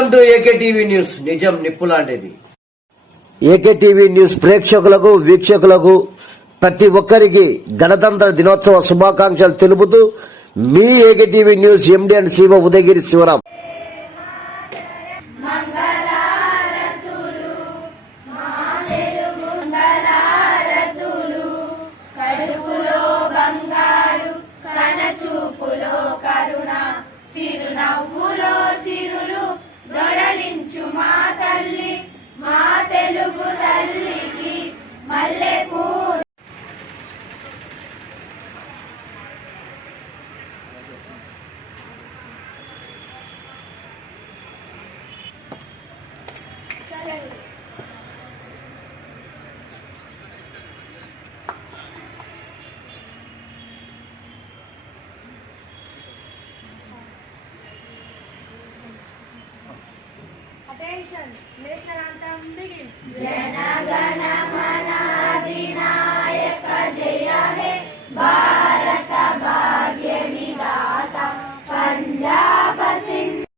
Welcome to AK TV news. నిజం నిప్పులాంటిది. AK TV news ప్రేక్షకులకు వీక్షకులకు ప్రతి ఒక్కరికి గణతంత్ర దినోత్సవ శుభాకాంక్షలు తెలుపుతూ మీ AK TV news MD and Shiva Udayagiri Sivaram. సిరునవ్వులో సిరులు దొరలించు మా తల్లి, మా తెలుగు తల్లికి మల్లెపూ. Attention, national anthem begin. Jana Gana